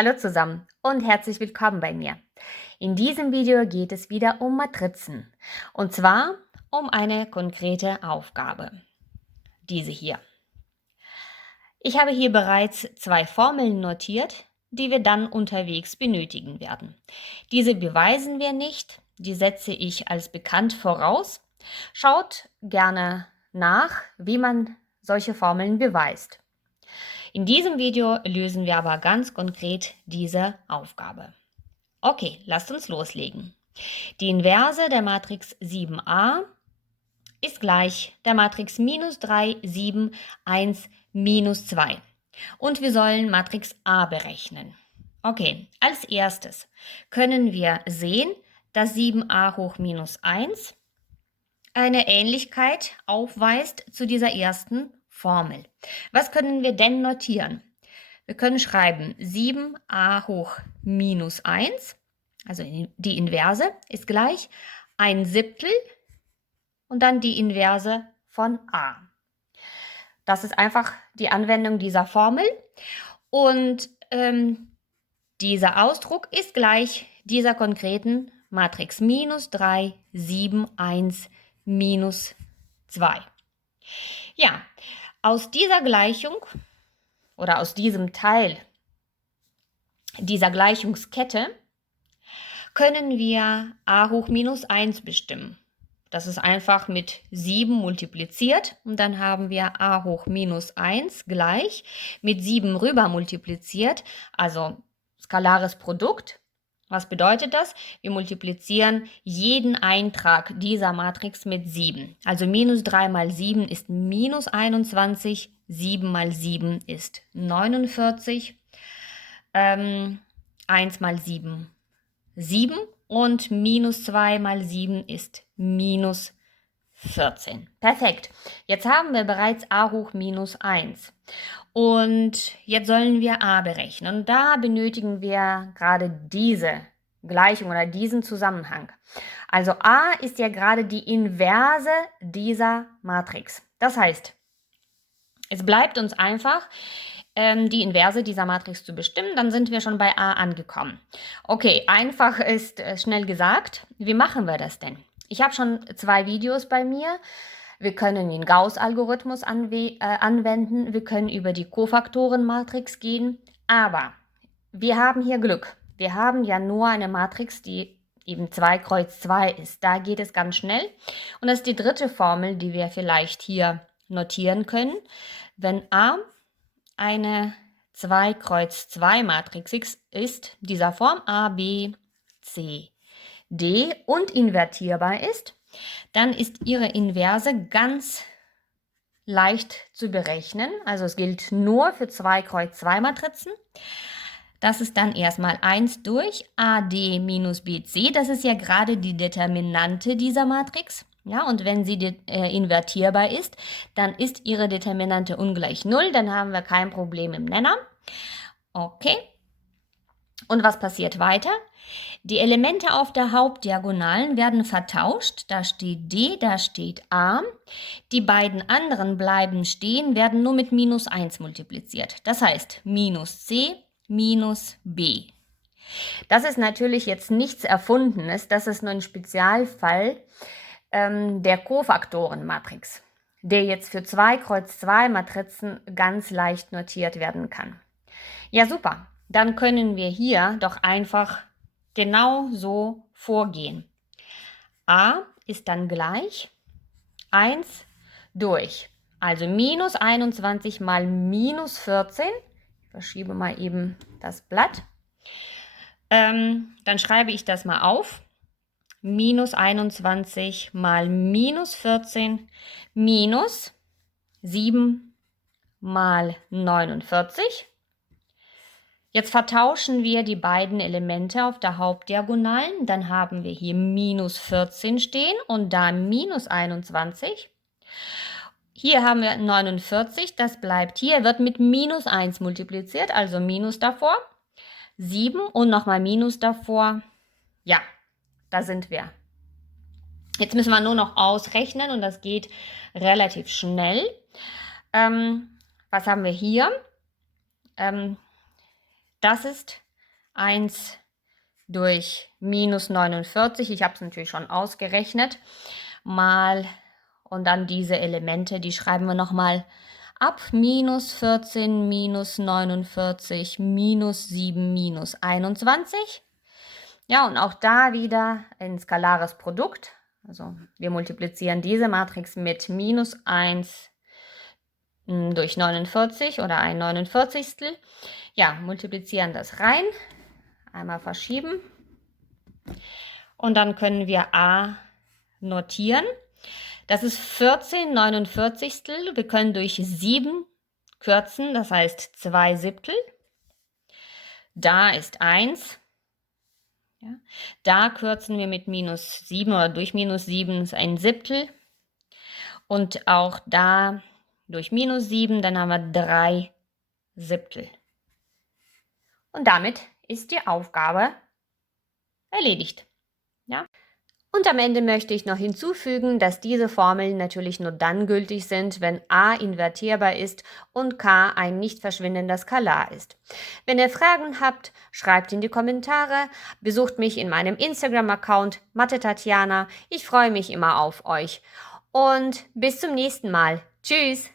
Hallo zusammen und herzlich willkommen bei mir. In diesem Video geht es wieder um Matrizen und zwar um eine konkrete Aufgabe. Diese hier. Ich habe hier bereits 2 Formeln notiert, die wir dann unterwegs benötigen werden. Diese beweisen wir nicht, die setze ich als bekannt voraus. Schaut gerne nach, wie man solche Formeln beweist. In diesem Video lösen wir aber ganz konkret diese Aufgabe. Okay, lasst uns loslegen. Die Inverse der Matrix 7a ist gleich der Matrix minus 3, 7, 1, minus 2. Und wir sollen Matrix A berechnen. Okay, als erstes können wir sehen, dass 7a hoch minus 1 eine Ähnlichkeit aufweist zu dieser ersten Formel. Was können wir denn notieren? Wir können schreiben 7a hoch minus 1, also die Inverse, ist gleich 1/7 und dann die Inverse von a. Das ist einfach die Anwendung dieser Formel und dieser Ausdruck ist gleich dieser konkreten Matrix minus 3, 7, 1, minus 2. Ja, aus dieser Gleichung oder aus diesem Teil dieser Gleichungskette können wir a hoch minus 1 bestimmen. Das ist einfach mit 7 multipliziert und dann haben wir a hoch minus 1 gleich mit 7 rüber multipliziert, also skalares Produkt. Was bedeutet das? Wir multiplizieren jeden Eintrag dieser Matrix mit 7. Also minus 3 mal 7 ist minus 21, 7 mal 7 ist 49, 1 mal 7, 7 und minus 2 mal 7 ist minus 14. Perfekt. Jetzt haben wir bereits a hoch minus 1. Und jetzt sollen wir a berechnen. Und da benötigen wir gerade diese Gleichung oder diesen Zusammenhang. Also a ist ja gerade die Inverse dieser Matrix. Das heißt, es bleibt uns einfach, die Inverse dieser Matrix zu bestimmen. Dann sind wir schon bei a angekommen. Okay, einfach ist schnell gesagt. Wie machen wir das denn? Ich habe schon 2 Videos bei mir. Wir können den Gauss-Algorithmus anwenden. Wir können über die Kofaktorenmatrix gehen. Aber wir haben hier Glück. Wir haben ja nur eine Matrix, die eben 2 Kreuz 2 ist. Da geht es ganz schnell. Und das ist die dritte Formel, die wir vielleicht hier notieren können. Wenn a eine 2 Kreuz 2 Matrix ist, dieser Form a, b, c, d und invertierbar ist, dann ist ihre Inverse ganz leicht zu berechnen. Also es gilt nur für 2 Kreuz 2 Matrizen. Das ist dann erstmal 1 durch AD minus BC. Das ist ja gerade die Determinante dieser Matrix. Ja, und wenn sie invertierbar ist, dann ist ihre Determinante ungleich 0. Dann haben wir kein Problem im Nenner. Okay. Und was passiert weiter? Die Elemente auf der Hauptdiagonalen werden vertauscht. Da steht D, da steht A. Die beiden anderen bleiben stehen, werden nur mit minus 1 multipliziert. Das heißt minus C minus b. Das ist natürlich jetzt nichts Erfundenes, das ist nur ein Spezialfall der Kofaktorenmatrix, der jetzt für 2 Kreuz 2 Matrizen ganz leicht notiert werden kann. Ja, super. Dann können wir hier doch einfach genau so vorgehen. A ist dann gleich 1 durch, also minus 21 mal minus 14. Ich verschiebe mal eben das Blatt. Dann schreibe ich das mal auf. Minus 21 mal minus 14 minus 7 mal 49. Jetzt vertauschen wir die beiden Elemente auf der Hauptdiagonalen. Dann haben wir hier minus 14 stehen und da minus 21. Hier haben wir 49, das bleibt hier, wird mit minus 1 multipliziert, also minus davor. 7 und nochmal minus davor. Ja, da sind wir. Jetzt müssen wir nur noch ausrechnen und das geht relativ schnell. Was haben wir hier? Das ist 1 durch minus 49, ich habe es natürlich schon ausgerechnet, mal und dann diese Elemente, die schreiben wir nochmal ab. Minus 14, minus 49, minus 7, minus 21. Ja, und auch da wieder ein skalares Produkt. Also wir multiplizieren diese Matrix mit minus 1 durch 49 oder 1/49. Ja, multiplizieren das rein. Einmal verschieben. Und dann können wir A notieren. Das ist 14/49. Wir können durch 7 kürzen, das heißt 2/7. Da ist 1. Ja. Da kürzen wir mit minus 7 oder durch minus 7 ist 1/7. Und auch da durch minus 7, dann haben wir 3/7. Und damit ist die Aufgabe erledigt. Ja? Und am Ende möchte ich noch hinzufügen, dass diese Formeln natürlich nur dann gültig sind, wenn a invertierbar ist und k ein nicht verschwindender Skalar ist. Wenn ihr Fragen habt, schreibt in die Kommentare, besucht mich in meinem Instagram-Account Mathe Tatjana. Ich freue mich immer auf euch. Und bis zum nächsten Mal. Tschüss!